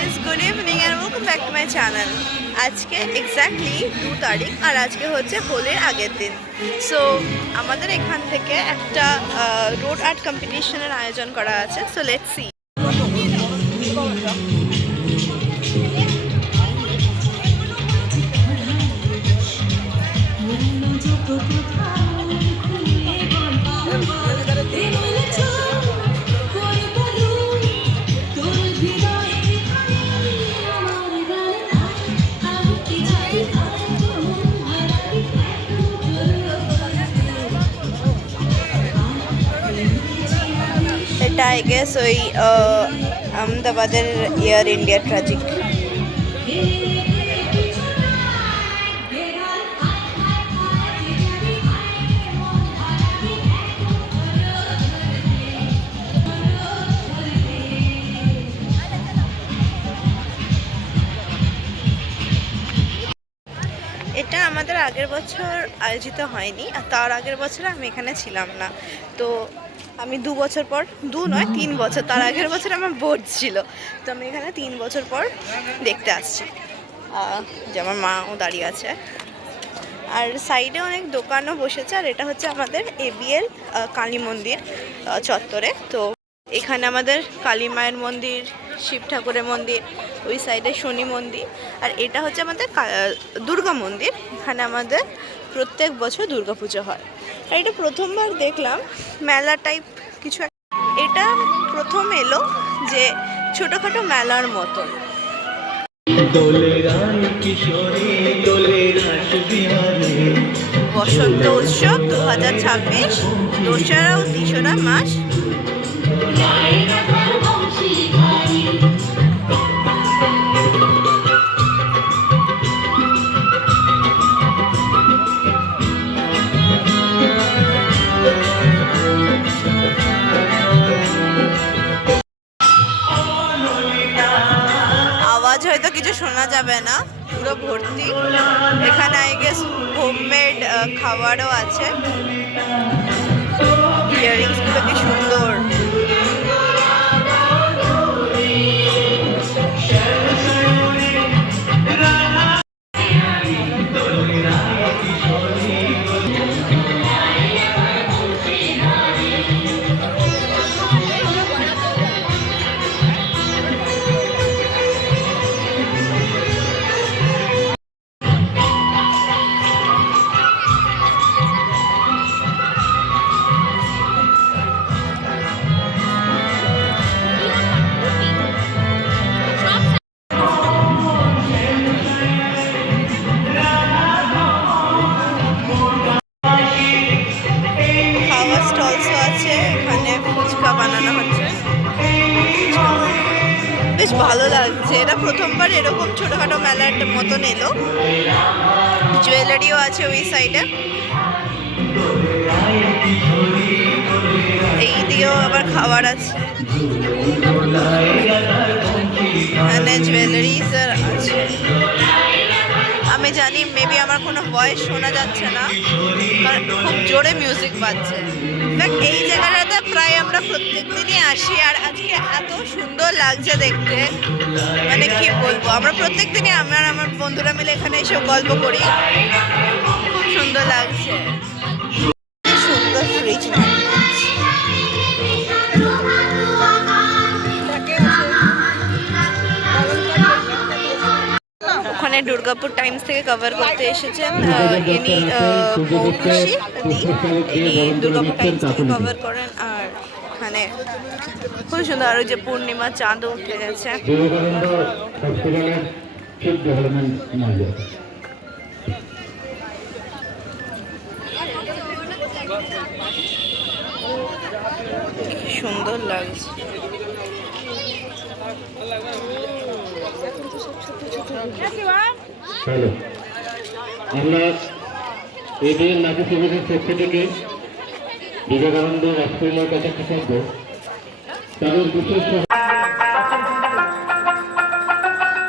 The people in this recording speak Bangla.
Guys, good evening and welcome back to my channel. আজকে এক্স্যাক্টলি 2 তারিখ আর আজকে হচ্ছে হোলির আগের দিন। সো আমাদের এখান থেকে একটা রোড আর্ট কম্পিটিশনের আয়োজন করা আছে। So let's see. এটা আই গেস ওই আহমেদাবাদের এয়ার ইন্ডিয়া ট্র্যাজিক। এটা আমাদের আগের বছর আয়োজিত হয়নি, আর তার আগের বছর আমি এখানে ছিলাম না। তো আমি 2 বছর পর, 2 নয় 3 বছর, তার আগের বছর আমার বোর্ড ছিল। তো আমি এখানে 3 বছর পর দেখতে আসছি। যে আমার মাও দাঁড়িয়ে আছে, আর সাইডে অনেক দোকানও বসেছে। আর এটা হচ্ছে আমাদের এবিএল কালী মন্দির চত্বরে। তো এখানে আমাদের কালী মায়ের মন্দির, শিব ঠাকুরের মন্দির, ওই সাইডে শনি মন্দির, আর এটা হচ্ছে আমাদের দুর্গা মন্দির। এখানে আমাদের প্রত্যেক বছর দুর্গা পুজো হয়। আর এটা প্রথমবার দেখলাম মেলা টাইপ কিছু। এটা প্রথম এলো যে ছোটোখাটো মেলার মতন। বসন্ত উৎসব 2026, 2রা ও 3রা মাস। আওয়াজ হয়তো কিছু শোনা যাবে না, পুরো ভর্তি। এখানে আই গেস হোমমেড খাবারও আছে। ইয়াররিংসগুলো কি সুন্দর। বেশ ভালো লাগছে। এটা প্রথমবার এরকম ছোটখাটো মেলার মতন এলো। জুয়েলারিও আছে ওই সাইডে, এই দিকেও আবার খাবার আছে। এখানে জুয়েলারিজ আছে। আমি জানি মেবি আমার কোনো ভয়েস শোনা যাচ্ছে না, কারণ খুব জোরে মিউজিক বাজছে। বাট এই জায়গাটাতে প্রায় আমরা প্রত্যেক দিনই আসি, আর আজকে এত সুন্দর লাগছে দেখতে, মানে কি বলবো। আমরা প্রত্যেক দিনই আমার বন্ধুরা মিলে এখানে এসে গল্প করি, খুব সুন্দর লাগছে। সুন্দর ফ্রিজ না, ওখানে দুর্গাপুর টাইমস থেকে কভার করতে এসেছেন ইনি মৌখুশি দি। ইনি দুর্গাপুর টাইমস থেকে কভার করেন। আর এখানে খুব সুন্দর, আর যে পূর্ণিমা চাঁদও উঠে গেছে। সুন্দর লাগছে। আমরা এদের নাকি সমিতির পক্ষ থেকে বিবেকানন্দ রাষ্ট্রীয় কাছে কৃতজ্ঞ। তাদের বিশেষ